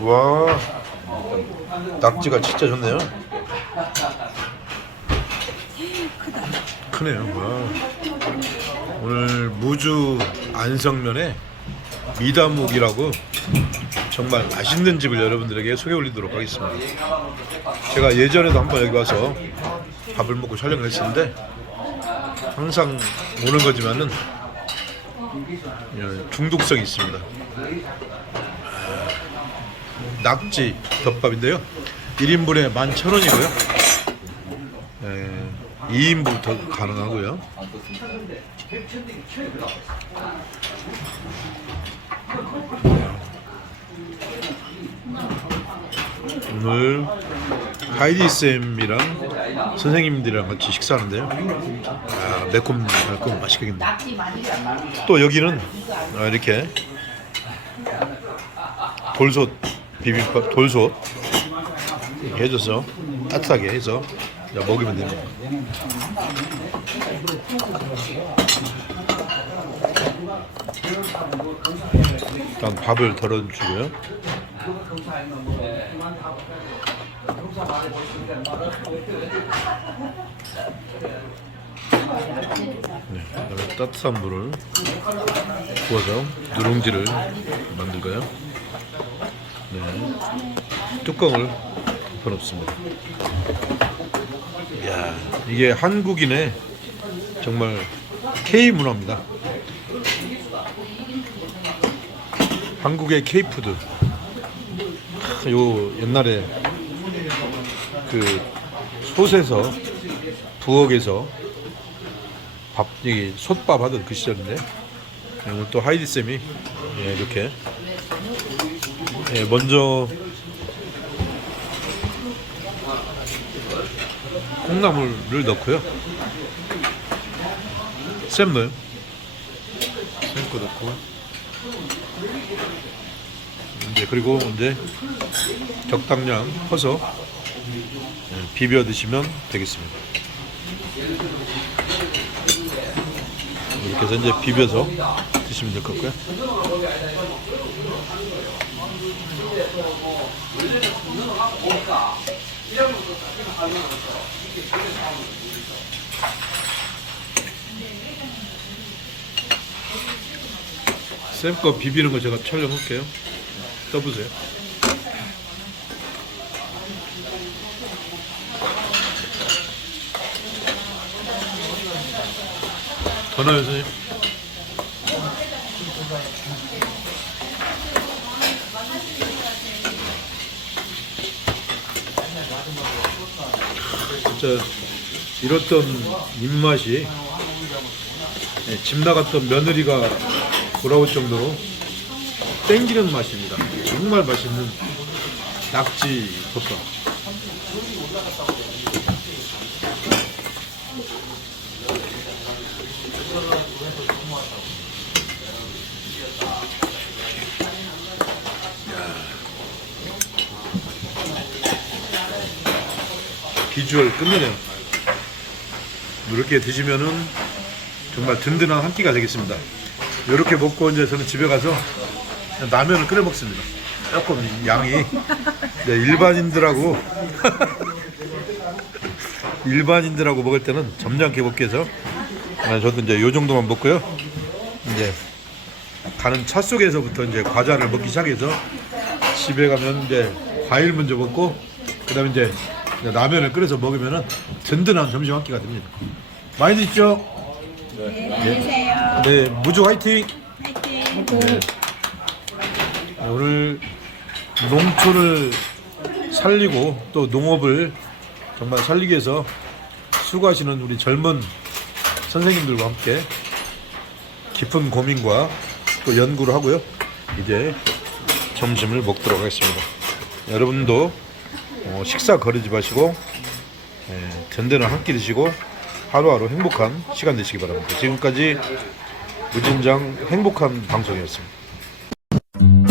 와 낙지가 진짜 좋네요. 크네요. 와. 오늘 무주 안성면에 미다묵이라고 정말 맛있는 집을 여러분들에게 소개 올리도록 하겠습니다. 제가 예전에도 한번 여기 와서 밥을 먹고 촬영을 했었는데 항상 오는 거지만은 예, 중독성이 있습니다. 낙지 덮밥인데요. 1인분에 11,000원이고요. 예, 2인분 더 가능하고요. 오늘 하이디 쌤이랑 선생님들이랑 같이 식사하는데요. 아, 매콤 매콤 맛있겠네. 또 여기는 아, 이렇게 돌솥 비빔밥 돌솥 해줘서 따뜻하게 해서 먹으면 됩니다. 일단 밥을 덜어주고요. 네, 그다음에 따뜻한 물을 부어서 누룽지를 만들고요. 네, 뚜껑을 덮어놓습니다. 이야, 이게 한국인의 정말 K 문화입니다. 한국의 K 푸드. 요 옛날에 그 솥에서 부엌에서 밥 솥밥 하던 그 시절인데 오늘 또 하이디 쌤이 예, 이렇게 예, 먼저 콩나물을 넣고요. 쌤 넣어요. 넣고 이제 그리고 이제 적당량 퍼서 예, 비벼 드시면 되겠습니다. 이렇게 해서 이제 비벼서 드시면 될 것 같고요. 쌤거 비비는 거 제가 촬영할게요. 떠보세요. 더 넣어요, 선생님. 진짜 이렇던 입맛이 예, 집 나갔던 며느리가 돌아올 정도로 땡기는 맛입니다. 정말 맛있는 낙지 덮밥. 비주얼 끝내네요. 이렇게 드시면은 정말 든든한 한 끼가 되겠습니다. 이렇게 먹고 이제 저는 집에 가서 라면을 끓여 먹습니다. 조금 양이 네, 일반인들하고 일반인들하고 먹을 때는 점잖게 먹기 위해서 아, 저도 이제 요 정도만 먹고요. 이제 가는 차 속에서부터 이제 과자를 먹기 시작해서 집에 가면 이제 과일 먼저 먹고 그다음에 이제 라면을 끓여서 먹으면은 든든한 점심 한 끼가 됩니다. 많이 드십시오. 네, 네 무주 화이팅. 네. 오늘 농촌을 살리고 또 농업을 정말 살리기 위해서 수고하시는 우리 젊은 선생님들과 함께 깊은 고민과 또 연구를 하고요. 이제 점심을 먹도록 하겠습니다. 여러분도 어, 식사 거르지 마시고 예, 든든한 한 끼 드시고 하루하루 행복한 시간 되시기 바랍니다. 지금까지 무진장 행복한 방송이었습니다.